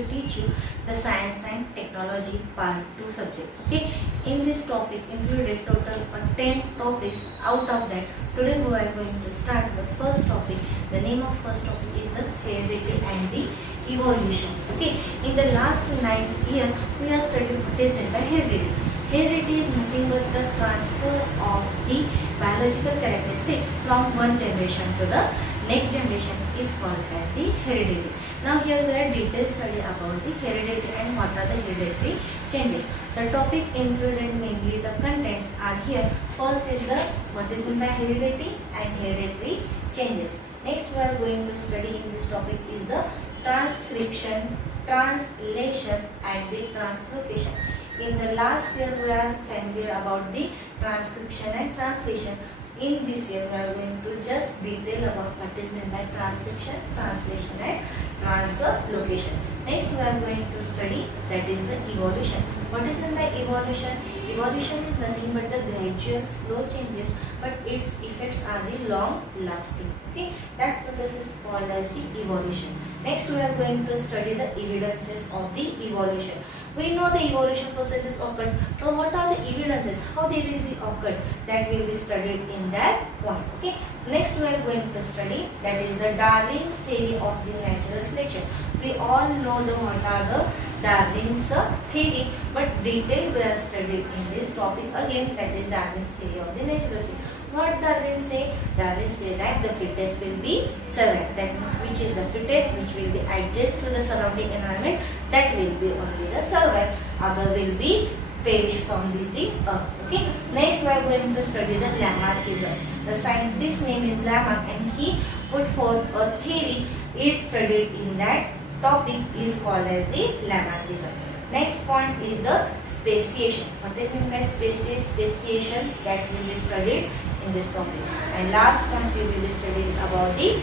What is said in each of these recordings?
will teach you the science and technology part 2 subject. Okay, in this topic included total 10 topics. Out of that, today we are going to start the first topic. The name of first topic is the heredity and the evolution. Okay, in the last 9 year we are studying what is meant by heredity. Heredity is nothing but the transfer of the biological characteristics from one generation to the next generation is called as the heredity. Now here we are detailed study about the heredity and what are the hereditary changes. The topic included mainly the contents are here. First is the what is meant by heredity and hereditary changes. Next we are going to study in this topic is the transcription, translation and the translocation. In the last year we are familiar about the transcription and translation. In this year we are going to just detail about what is meant by transcription, translation and translocation. Next we are going to study that is the evolution. What is meant by evolution? Evolution is nothing but the gradual slow changes, but its effects are the long lasting. Okay, that process is called as the evolution. Next we are going to study the evidences of the evolution. We know the evolution processes occurs. Now what are the evidences? How they will be occurred? That will be studied in that point. Okay. Next we are going to study that is the Darwin's theory of the natural selection. We all know the what are the Darwin's theory, but detail we are studied in this topic again, that is Darwin's theory of the natural selection. What Darwin say? Darwin say that the fittest will be survive. That means which is the fittest, which will be adjust to the surrounding environment, that will be only the survive. Other will be perish from this the earth. Okay. Next we are going to study the Lamarckism. The scientist name is Lamarck and he put forth a theory is studied in that topic is called as the Lamarckism. Next point is the speciation. What is meant by speciation? That will be studied in this topic. And last point we will be studying about the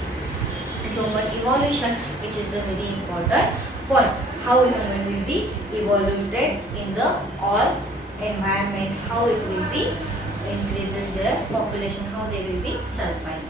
human evolution, which is the very important point. How human will be evolved in the all environment, how it will be increases their population, how they will be surviving.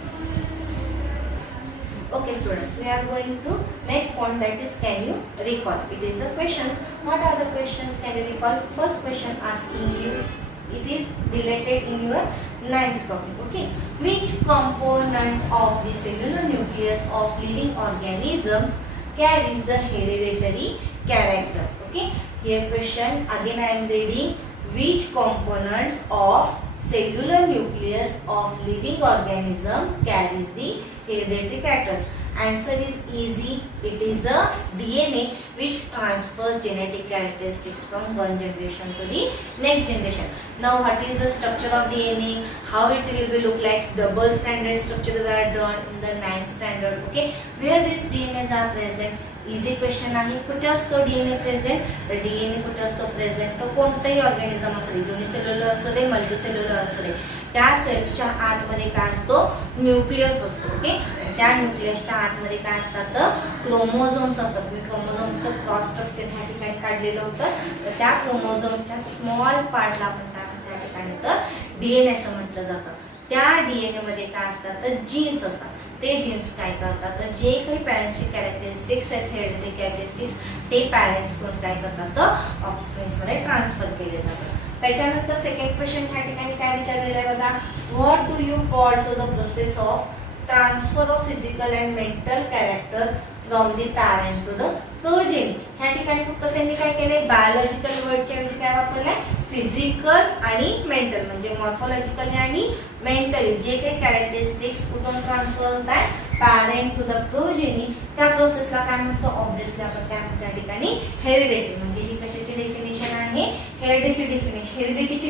Okay students, we are going to next point, that is can you recall. It is the questions. What are the questions can you recall? First question asking you, it is related in your 9th topic. Okay, which component of the cellular nucleus of living organisms carries the hereditary characters? Okay, here question again I am reading, which component of cellular nucleus of living organism carries the hereditary characters? Answer is easy. It is a DNA which transfers genetic characteristics from one generation to the next generation. Now what is the structure of DNA? How it will be look like? Double stranded structure that are done in the 9th standard. Okay, where these DNAs are present? Easy question आहे. कुठे असतो DNA present? तर DNA कुठे असतो present? तो कोणताही organism असू दे, unicellular असू दे, मल्टीसेल्युलर असू दे, त्या सेल्सच्या आतमध्ये काय असतो? न्यूक्लियस असतो. ओके, त्या न्यूक्लियसच्या आतमध्ये काय असतात? तर क्रोमोझोम्स असतात. मी क्रोमोझोमचं क्रॉस स्ट्रक्चर ह्या ठिकाणी काढलेलं होतं. तर त्या क्रोमोझोमच्या स्मॉल पार्टला आपण काय म्हणतो त्या ठिकाणी? तर डीएनए असं म्हटलं जातं. त्या डीएनए मध्ये काय असतात? तर जीन्स असतात. ते जीन्स काय करतात? तर जे काही पॅरेंट्सचे कॅरेक्टरिस्टिक्स आहेत, हेरिडिटरी कॅरेक्टरिस्टिक्स, ते पॅरेंट्स कोण काय करतात? तर ऑफस्प्रिंग्स मध्ये ट्रान्सफर केले जातात. त्याच्यानंतर सेकंड क्वेश्चन ह्या ठिकाणी काय विचारलेलं आहे बघा, what do you call to the process of transfer of physical and mental character from the parent to the progeny? ह्या ठिकाणी फक्त त्यांनी काय केलंय? बायोलॉजिकल वर्डच्या ऐवजी काय वापरलंय? फिजिकल आणि मेंटल, म्हणजे मॉर्फोलॉजिकल आणि मेंटली जे काही कॅरेक्टरिस्टिक्स कुठून ट्रान्सफर होत आहे? Parent to the progeny. त्या प्रोसेसला काय म्हणतो? ऑब्वियसली आपण काय म्हणतो त्या ठिकाणी? हेरिडिटी. म्हणजे ही कशाची डेफिनेशन आहे? हेरिडिटीची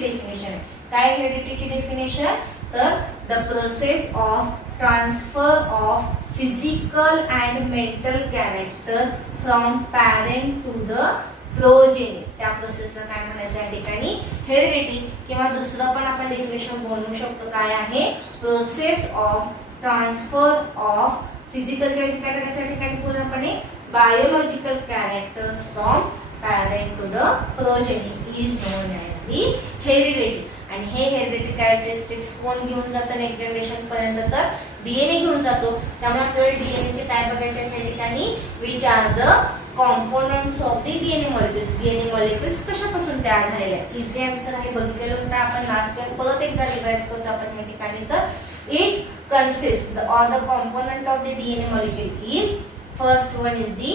डेफिनेशन आहे. काय हेरिडिटीची डेफिनेशन? तर the process of transfer of physical and mental character from parent to the progeny. त्या प्रोसेसला काय म्हणायचं या ठिकाणी? हेरिडिटी. किंवा दुसरं पण आपण डेफिनेशन बोलू शकतो. काय आहे? प्रोसेस ऑफ ट्रान्सफर ऑफ फिजिकलच्या ऐवजी काय टाकायचं या ठिकाणी? पूर्णपणे biological characters from parent to the progeny is known as the heredity. आणि हे हेरिडिटरी कॅरेक्टरिस्टिक्स कोण घेऊन जातं नेक्स्ट जनरेशन पर्यंत? तर डीएनए घेऊन जातो. त्यामुळे डीएनए चे काय बघायचे या ठिकाणी? Which are the components of the DNA molecules. DNA molecules कशापासून तयार झालेले आहेत. इझी आन्सर आहे, बघितलेलं होतं आपण लास्ट टाइम. परत एकदा रिवाइज करतो आपण या ठिकाणी. तर it consist or the component of the DNA molecule is first one is the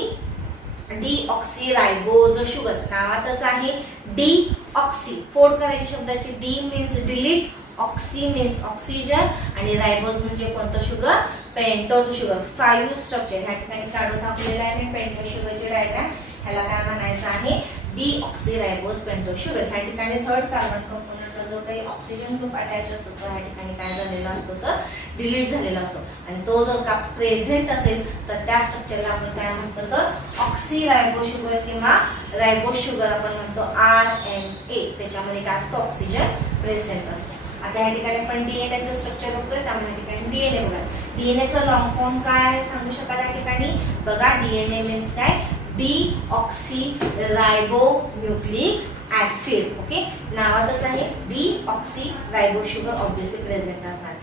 deoxyribose sugar. नावातच आहे डीऑक्सी. फोड करायची शब्दाची. D means delete, oxy means oxygen आणि रायबोज म्हणजे कोणतं शुगर. Pentose sugar. 5 स्ट्रक्चर ह्या ठिकाणी काढून टाकलेलं आहे मी पेंटोज शुगरची डायग्राम. ह्याला काय म्हणायचं आहे डीऑक्सीरायबोज पेंटोज शुगर. ह्या ठिकाणी थर्ड कार्बन कंपोनंट जो काही ऑक्सिजन ग्रुप अटॅच असतो ह्या ठिकाणी काय झालेला असतो तर डिलीट झालेला असतो. आणि तो जर का प्रेझेंट असेल तर त्या स्ट्रक्चरला आपण काय म्हणतो तर ऑक्सीरायबोज शुगर किंवा रायबोज शुगर आपण म्हणतो. RNA. त्याच्यामध्ये काय असतो ऑक्सिजन प्रेझेंट असतो. आता या ठिकाणी आपण डीएनएचं स्ट्रक्चर बघतोय. त्यामुळे या ठिकाणी डीएनए बघा. डीएनएचं लॉंग फॉर्म काय आहे सांगू शकाल या ठिकाणी. बघा डीएनए मीन्स काय डीऑक्सीरायबो न्यूक्लिक ऍसिड. ओके, नावातच आहे डीऑक्सीरायबो शुगर ऑब्वियसली प्रेझेंट असणार.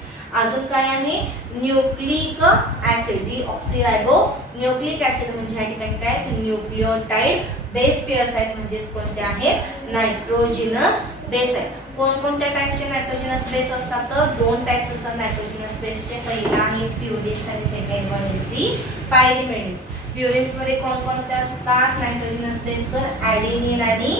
अजून काय आहे न्यूक्लिक ऍसिड. डीऑक्सीरायबो न्यूक्लिक ऍसिड म्हणजे या ठिकाणी काय न्यूक्लियोटाइड बेस पेअर्स आहेत. म्हणजेच कोणते आहेत नायट्रोजिनस बेस आहेत. कोणकोणत्या टाइपचे नायट्रोजिनस बेस असतात तर 2 टाइप्स असतात नायट्रोजिनस बेसचे. पहिला आहे प्युरिन्स आणि second one is the pyrimidines. प्युरिन्स मध्ये कोणकोणते असतात नायट्रोजिनस बेस तर ॲडेनिन आणि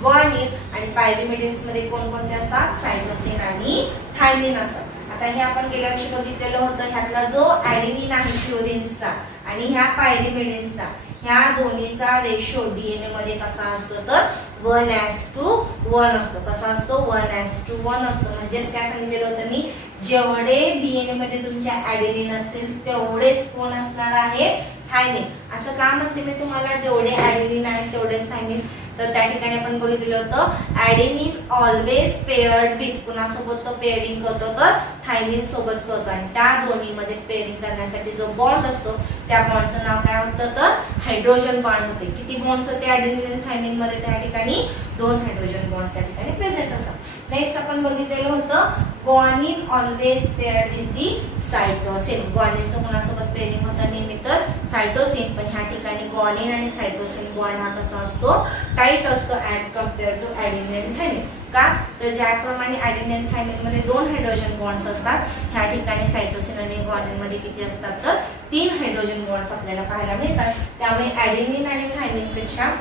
ग्वानिन. आणि पायरिमिडिन्स मध्ये कोणकोणते असतात सायटोसिन आणि थायमिन असतात. आता हे आपण गेल्या वर्षी बघितलेलं होतं. ह्यातला जो ॲडेनिन आहे प्युरिन्सचा आणि ह्या पायरिमिडिन्सचा ह्या दोन्हीचा रेशो डीएनए मध्ये कसा असतो तर 1:1 असतो. कसा असतो 1:1 असतो. म्हणजेच काय सांगितलेलं होतं मी जेवढे डीएनए मध्ये तुमच्या ॲडेनिन असतील तेवढेच कोण असणार आहे थायमिन. असं का म्हणते मी तुम्हाला जेवढे ॲडेनिन आहेत तेवढेच थायमिन. तर त्या ठिकाणी आपण बघितलेलं होतं ॲडेनिन ऑलवेज पेअर्ड विथ. कुणासोबत तो पेअरिंग करतो तर थायमिन सोबत करतो. आणि त्या दोन्हीमध्ये पेअरिंग करण्यासाठी जो बॉन्ड असतो त्या बॉन्डचं नाव काय होतं तर हायड्रोजन बॉन्ड होते. किती बॉन्ड्स होते ॲडेनिन आणि थायमिन मध्ये त्या ठिकाणी 2 हायड्रोजन बॉन्ड्स त्या ठिकाणी प्रेझेंट असतात. नेक्स्ट आपण बघितलेलं होतं guanine always paired with the cytosine. ग्वानिनचं कुणासोबत पेअरिंग होतं नेहमी तर सायटोसिन. पण ह्या ठिकाणी ग्वानिन आणि सायटोसिन बॉन्ड हा कसा असतो टाईट असतो ॲज कम्पेअर टू ॲडेनिन आणि थायमिन. का तर ज्याप्रमाणे ॲडेनिन आणि थायमिन मध्ये 2 हायड्रोजन बॉन्ड्स असतात ह्या ठिकाणी सायटोसिन आणि ग्वानिन मध्ये किती असतात तर 3 हायड्रोजन बॉन्ड्स आपल्याला पाहायला मिळतात. त्यामुळे ॲडेनिन आणि थायमिन पेक्षा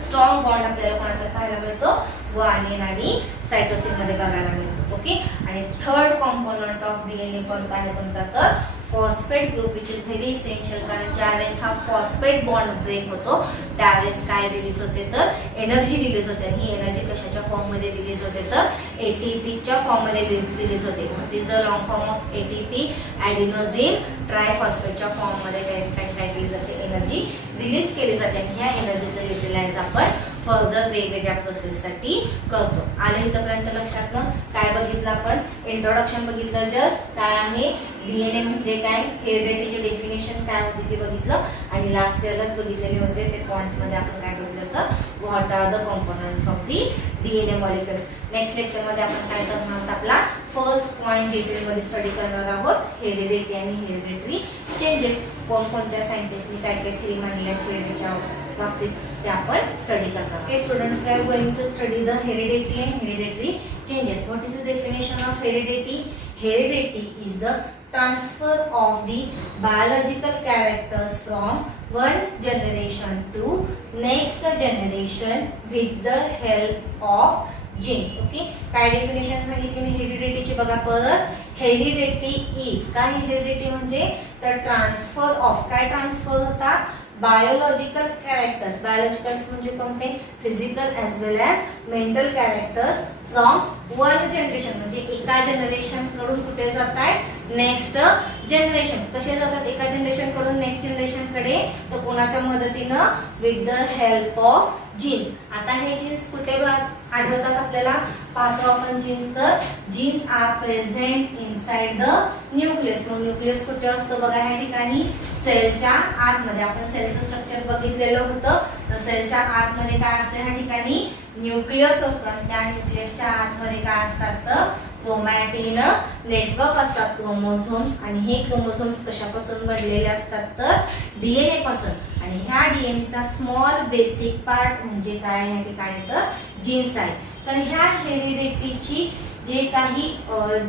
स्ट्रॉंग बॉन्ड आपल्याला कोणाचा पाहायला मिळतो ग्वानिन आणि सायटोसिन मध्ये बघायला मिळतो. ओके, आणि थर्ड कॉम्पोनंट ऑफ डीएनए कोणता आहे तुमचा तर phosphate group which is very essential. कारण ज्यावेळेस हा फॉस्फेट बॉन्ड ब्रेक होतो त्यावेळेस काय रिलीज होते तर एनर्जी रिलीज होते. आणि ही एनर्जी कशाच्या फॉर्म मध्ये रिलीज होते तर एटीपीच्या फॉर्म मध्ये रिलीज होते. What is the long form of ATP adenosine ट्रायफॉस्फेटच्या फॉर्म मध्ये काय केली जाते एनर्जी रिलीज केली जाते. आणि ह्या एनर्जीचं युटिलाइज आपण फर्दर वेगवेगळ्या प्रोसेससाठी करतो. आलं इथपर्यंत लक्षात ना. काय बघितलं आपण इंट्रोडक्शन बघितलं जस्ट. काय आहे डीएनए म्हणजे काय हेरिडिटीचे डेफिनेशन काय होती ते बघितलं. आणि लास्ट इयरलाच बघितलेले होते ते पॉइंट्स मध्ये आपण काय बघितलं तर what are the components of the DNA molecules. Next lecture मध्ये आपण काय करणार आहोत आपला फर्स्ट पॉइंट डिटेल मध्ये स्टडी करणार आहोत हेरिडिटी आणि हेरिडिटरी चेंजेस. कोणकोणत्या सायंटिस्टनी काय काय थेरी मांडल्या हेरिडिटीच्या बाबतीत ते आपण स्टडी करणार. Okay students, we are going to study the heredity and hereditary changes. What is the definition of heredity? Heredity is the transfer of the biological characters from one generation to next generation with the help of genes. Okay, काय definition सांगितली मी हेरिडिटीची बघा परत. Heredity is काय heredity म्हणजे तर transfer of. काय transfer होता biological characters. Biologicals म्हणजे कोणते physical as well as mental characters from one generation म्हणजे एका जनरेशन कडून कुठे जात आहे नेक्स्ट जनरेशन. कसे जातात एका जनरेशन कडून नेक्स्ट जनरेशन कडे तर कोणाच्या मदतीनं with the help of genes. आता हे जीन्स कुठे आढळतात आपल्याला पाहतो आपण जीन्स तर genes are present inside the nucleus. मग न्यूक्लियस कुठे असतो बघा ह्या ठिकाणी सेलच्या आतमध्ये. आपण सेलचं स्ट्रक्चर बघितलेलं होतं. तर सेलच्या आतमध्ये काय असतं ह्या ठिकाणी न्यूक्लियस असतो. आणि त्या न्यूक्लियसच्या आतमध्ये काय असतात तर क्रोमॅटिन नेटवर्क असतात क्रोमोझोम्स, आणि हे क्रोमोझोम्स कशापासून बनलेले असतात तर DNA पासून. आणि ह्या DNAचा स्मॉल बेसिक पार्ट म्हणजे काय या ठिकाणी तर जीन्स आहे. तर ह्या हेरिडिटीची जे काही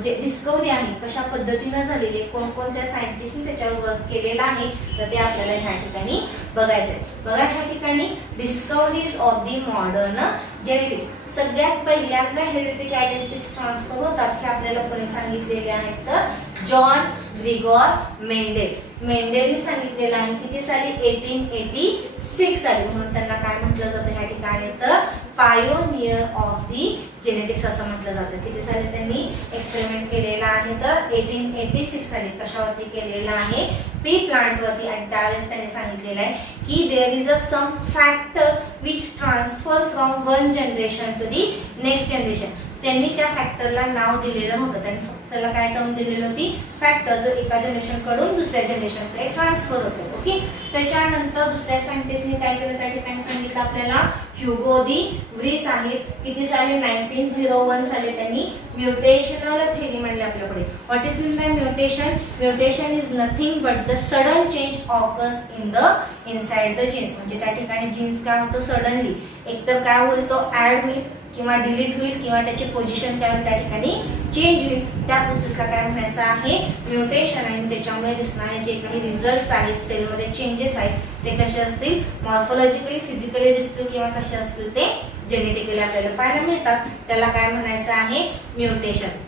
जे डिस्कवरी आहे कशा पद्धतीने झालेली आहे, कोणकोणत्या सायंटिस्टने त्याच्यावर वर्क केलेलं आहे, तर ते आपल्याला ह्या ठिकाणी बघायचं आहे. बघा ह्या ठिकाणी discoveries of the modern genetics. सगळ्यात पहिल्यांदा हेरिडिटी कॅरेक्टरिस्टिक्स ट्रान्सफर होतात हे आपल्याला कोणी सांगितलेले आहेत तर जॉन ग्रिगोर मेंडेल. मेंडेलने सांगितलेलं आहे किती साली 1886 साली. म्हणून त्यांना काय म्हटलं जातं ह्या ठिकाणी तर पायोनियर ऑफ दी जेनेटिक्स असं म्हटलं जातं. किती साली त्यांनी एक्सपेरिमेंट केलेला आहे तर 1886 साली. कशावरती केलेला आहे पी प्लांट वरती. आणि त्यावेळेस त्यांनी सांगितलेलं आहे की there is a some factor which transfer from one generation to the next generation. त्यांनी त्या फॅक्टरला नाव दिलेलं नव्हतं, त्यांनी फक्त त्याला काय टर्म दिलेली होती फॅक्टर, जो एका जनरेशन कडून दुसऱ्या जनरेशनकडे ट्रान्सफर होतो. ओके. त्याच्यानंतर दुसऱ्या सायंटिस्टने काय केलं त्या ठिकाणी सांगितलं आपल्याला ह्युगो दी व्रीस आहेत. किती साली 1901 साली त्यांनी म्युटेशनल थेरी मांडली आपल्याकडे. What is mean by mutation? Mutation is nothing but the sudden change occurs in the inside the genes. म्हणजे त्या ठिकाणी जीन्स काय होतो सडनली एकतर काय होईल तो ऍड होईल किंवा डिलीट होईल किंवा त्याची पोझिशन काय होईल त्या ठिकाणी चेंज होईल. त्या प्रोसेसला काय म्हणायचं आहे म्युटेशन. आणि त्याच्यामुळे दिसणारे जे काही रिझल्ट्स आहेत सेलमध्ये चेंजेस आहेत ते कसे असतील मॉर्फोलॉजिकली फिजिकली दिसतील किंवा कसे असतील ते जेनेटिकली आपल्याला पाहायला मिळतात. त्याला काय म्हणायचं आहे mutation.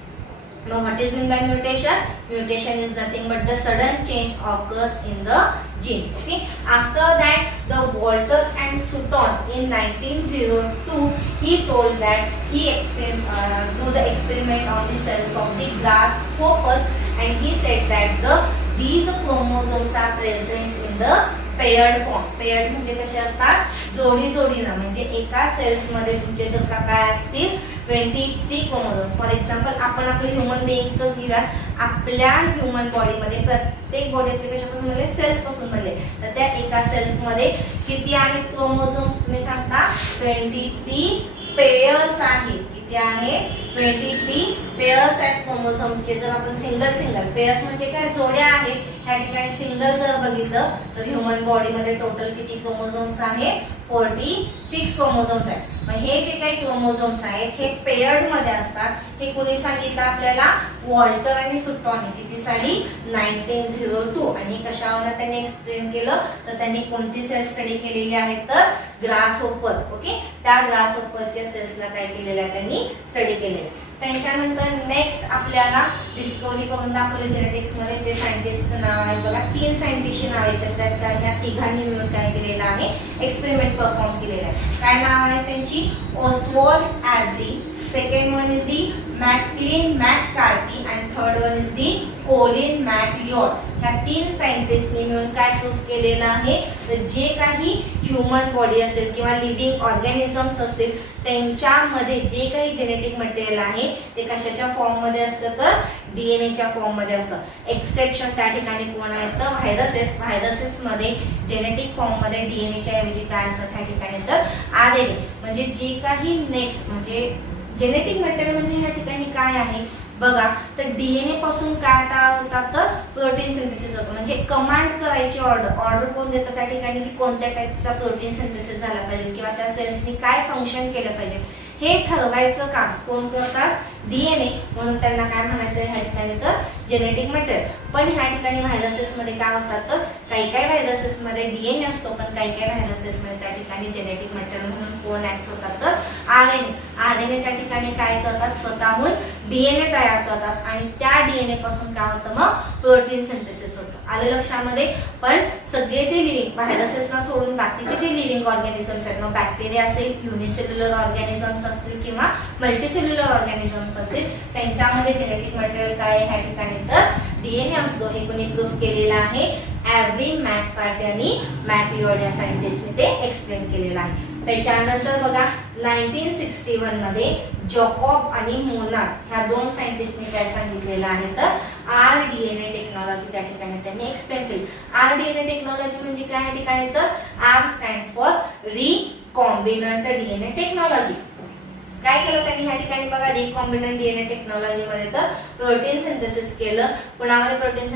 Now what is meant by mutation? Mutation is nothing but the sudden change occurs in the genes. Okay. After that, the Walter and Sutton in 1902 he told that he do the experiment on the cells of the grasshoppers, and he said that these chromosomes are present in the paired form. Paired म्हणजे कसे असतात जोडी जोडीनं. म्हणजे एका cells मध्ये तुमचे जर का काय असतील 23 क्रोमोझोम्स. फॉर एक्झाम्पल आपण आपले ह्युमन बिईंग्सच घेऊया. आपल्या ह्युमन बॉडीमध्ये प्रत्येक बॉडीतले कशापासून बनले सेल्स पासून बनले. तर त्या एका सेल्स मध्ये किती आहेत क्रोमोझोम्स तुम्ही सांगता 23 पेयर्स आहेत. किती आहे 23 पेयर्स आहेत क्रोमोझोम्सचे. जर आपण सिंगल पेयर्स म्हणजे काय जोड्या आहेत. ह्या ठिकाणी सिंगल जर बघितलं तर ह्युमन बॉडीमध्ये टोटल किती क्रोमोझोम्स आहे 46 क्रोमोझोम्स आहेत. मग हे जे काही क्रोमोझोम्स आहेत हे पेयर्ड मध्ये असतात. हे कोणी सांगितलं आपल्याला वॉल्टर आणि सुटॉन. किती साली 1902. आणि हे कशावर त्यांनी एक्सप्लेन केलं तर त्यांनी कोणती सेल स्टडी केलेली आहेत तर ग्रासहोपर. ओके. त्या ग्रासहोपरच्या सेल्सला काय केलेलं आहे त्यांनी स्टडी केलेलं आहे. त्यांच्यानंतर नेक्स्ट आपल्याला डिस्कवरी करून दाखवले जेनेटिक्स मध्ये ते सायंटिस्टचं नाव आहे बघा. 3 सायंटिस्टची नाव आहेत. त्यात ह्या तिघांनी मिळून काय केलेलं आहे एक्सपेरिमेंट परफॉर्म केलेला आहे. काय नाव आहे त्यांची Oswald Avery. Second one is the McClean McCarty आणि third one is the Colin MacLeod. ह्या 3 सायंटिस्टनी मिळून काय प्रूफ केलेलं आहे तर जे काही ह्युमन बॉडी असेल किंवा लिव्हिंग ऑर्गॅनिझम्स असतील त्यांच्यामध्ये जे काही जेनेटिक मटेरियल आहे ते कशाच्या फॉर्म मध्ये असतं तर डीएनएच्या फॉर्म मध्ये असतं. एक्सेप्शन त्या ठिकाणी कोण आहेत तर व्हायरसेस. व्हायरसेस मध्ये जेनेटिक फॉर्म मध्ये डीएनएच्या ऐवजी काय असतं त्या ठिकाणी तर आरएनए. म्हणजे जे काही नेक्स्ट म्हणजे जेनेटिक मटेरियल म्हणजे ह्या ठिकाणी काय आहे बघा तर डीएनए पासून काय तयार होतात तर प्रोटीन सिंथेसिस होतं. म्हणजे कमांड करायची ऑर्डर कोण देतं त्या ठिकाणी की कोणत्या टाईपचा प्रोटीन सिंथेसिस झाला पाहिजे किंवा त्या सेल्सनी काय फंक्शन केलं पाहिजे हे ठरवायचं काम कोण करतात डीएनए. म्हणून त्यांना काय म्हणायचं ह्या ठिकाणी तर जेनेटिक मटेरियल. पण ह्या ठिकाणी व्हायरसेस मध्ये काय होतात तर काही व्हायरसेस मध्ये डीएनए असतो पण काही व्हायरसेस मध्ये त्या ठिकाणी जेनेटिक मटेरियल म्हणून कोण ऍक्ट होतात तर आरएनए. आरएनए त्या ठिकाणी काय करतात स्वतःहून डीएनए तयार करतात आणि त्या डीएनए पासून काय होतं मग प्रोटीन सिंथेसिस होतं. आलं लक्षामध्ये. पण सगळे जे लिव्हिंग व्हायरसेसना सोडून बाकीचे जे लिव्हिंग ऑर्गॅनिझम्स आहेत मग बॅक्टेरिया असेल युनिसेल्युलर ऑर्गॅनिझम्स असतील किंवा मल्टीसेल्युलर ऑर्गॅनिझम्स असतील त्यांच्यामध्ये जेनेटिक मटेरियल काय ह्या ठिकाणी तर डीएनए असतो. हे कोणी प्रूफ केलेलं आहे ॲव्हरी मॅककार्टी आणि मॅकलिओड या सायंटिस्टने ते एक्सप्लेन केलेलं आहे. त्याच्यानंतर बघा 1961 मध्ये जॉकॉब आणि मोनार ह्या 2 सायंटिस्टने काय सांगितलेलं आहे तर आरडीएनए टेक्नॉलॉजी त्या ठिकाणी त्यांनी एक्सप्लेन केली. आरडीएनए टेक्नॉलॉजी म्हणजे काय ह्या ठिकाणी तर R stands for recombinant DNA technology. काय केलं त्यांनी ह्या ठिकाणी बघा रिकॉम्बिनंट DNA टेक्नॉलॉजी मध्ये तर प्रोटीन सिंथेसिस केलं. कोणामध्ये प्रोटीन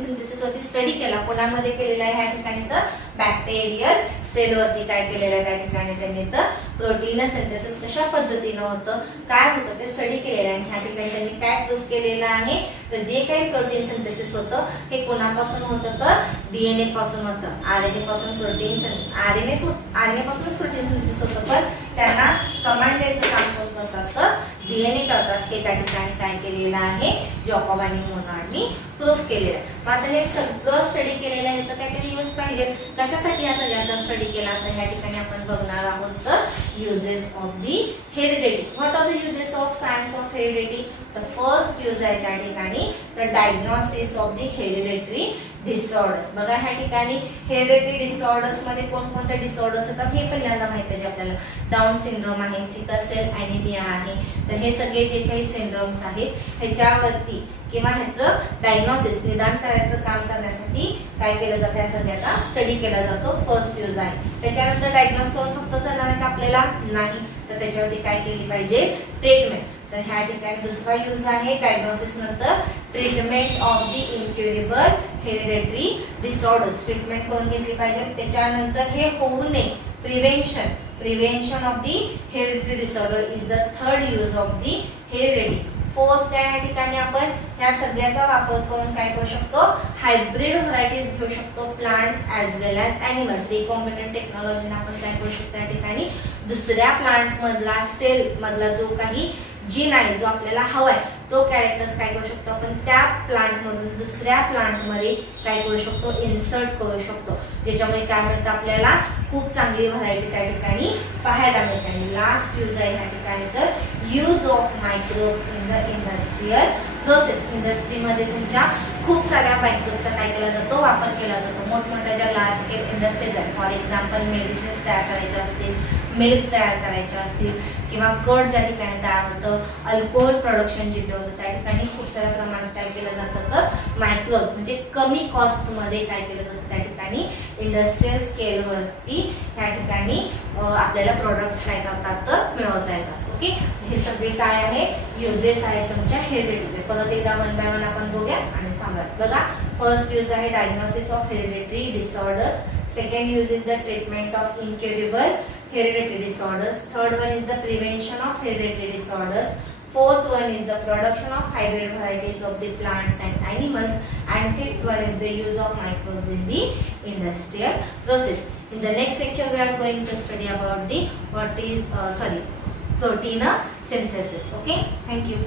सिंथेसिस वरती स्टडी केला. कोणामध्ये केलेला आहे ह्या ठिकाणी तर बॅक्टेरियल सेल वरती काय केलेलं आहे त्या ठिकाणी त्यांनी तर प्रोटीन सिंथेसिस कशा पद्धतीनं होतं काय होतं ते स्टडी केलेलं आहे. आणि ह्या ठिकाणी त्यांनी काय प्रूफ केलेलं आहे तर जे काही प्रोटीन सिंथेसिस होतं हे कोणापासून होतं तर DNA पासून होतं. RNA पासून RNA पासूनच प्रोटीन सिंथेसिस होतं. पण त्यांना कमांड द्यायचं काम कोण करतात तर DNA करतात. हे त्या ठिकाणी काय केलेलं आहे जॅकॉब आणि मोनार्डनी प्रूफ केलेलं आहे. मग आता हे सगळं स्टडी केलेलं आहे ह्याचं काहीतरी यूज पाहिजे. कशासाठी या सगळ्यांचा स्टडी केला तर ह्या ठिकाणी आपण बघणार आहोत तर uses of the heredity. What are the uses of science of heredity. The first use आहे त्या ठिकाणी तर diagnosis of the hereditary disorders. बघा ह्या ठिकाणी हेरिडिटरी डिसऑर्डर्स मध्ये कोणकोणते डिसऑर्डर्स येतात हे पहिल्यांदा माहिती पाहिजे आपल्याला. डाऊन सिंड्रोम आहे, सिकल सेल ॲनिमिया आहे. तर हे सगळे जे काही सिंड्रोम्स आहेत ह्याच्यावरती किंवा ह्याचं डायग्नोसिस निदान करायचं काम करण्यासाठी काय केलं जातं या सगळ्याचा स्टडी केला जातो. फर्स्ट यूज आहे. त्याच्यानंतर डायग्नोस करून फक्त चालणार आहे का आपल्याला नाही तर त्याच्यावरती काय केली पाहिजे ट्रीटमेंट. तर ह्या ठिकाणी दुसरा यूज आहे डायग्नोसिस नंतर treatment of the incurable hereditary disorders. Treatment करून घेतली पाहिजे. त्याच्यानंतर हे होऊ नये prevention of the hereditary disorder is the third use of the heredity. Fourth काय या ठिकाणी आपण ह्या सगळ्याचा वापर करून काय करू शकतो हायब्रिड व्हरायटीज घेऊ शकतो प्लांट्स ॲज वेल ॲज ॲनिमल्स. रिकॉम्बिनंट टेक्नॉलॉजीने आपण काय करू शकतो या ठिकाणी दुसऱ्या प्लांट मधला सेल मधला जो काही जीन आहे जो आपल्याला हवाय तो कॅरेक्टर्स काय करू शकतो आपण त्या प्लांट मधून दुसऱ्या प्लांट मध्ये काय करू शकतो इन्सर्ट करू शकतो. ज्याच्यामुळे काय मिळतं आपल्याला खूप चांगली व्हरायटी त्या ठिकाणी पाहायला मिळते. आणि लास्ट यूज आहे ह्या ठिकाणी तर use of microbe in the industrial process. इंडस्ट्रीमध्ये तुमच्या खूप साऱ्या मायक्रोबचा काय केला जातो वापर केला जातो. मोठमोठ्या ज्या लार्ज स्केल इंडस्ट्रीज आहेत फॉर एक्झाम्पल मेडिसिन्स तयार करायचे असतील, मिल्क तयार करायचे असतील किंवा कड ज्या ठिकाणी तयार होतं, अल्कोहोल प्रोडक्शन जिथे होतं त्या ठिकाणी खूप साऱ्या प्रमाणात काय केलं जातं तर मायक्रोब्स म्हणजे कमी कॉस्टमध्ये काय केलं जातं त्या ठिकाणी इंडस्ट्रियल स्केलवरती ह्या ठिकाणी आपल्याला प्रोडक्ट्स काय करतात तर मिळवता येतात. ओके हे सगळे काय आहे युजेस आहेत तुमच्या हेरिडिटीचे. परत एकदा वन बाय वन आपण बघूया आणि थांबूयात. बघा फर्स्ट यूज आहे diagnosis of hereditary disorders. Second use is the treatment of incurable hereditary disorders. Third one is the prevention of hereditary disorders. Fourth one is the production of hybrid varieties of the plants and animals. And fifth one is the use of microbes in the industrial process. In the next lecture we are going to study about the protein synthesis. Okay, thank you.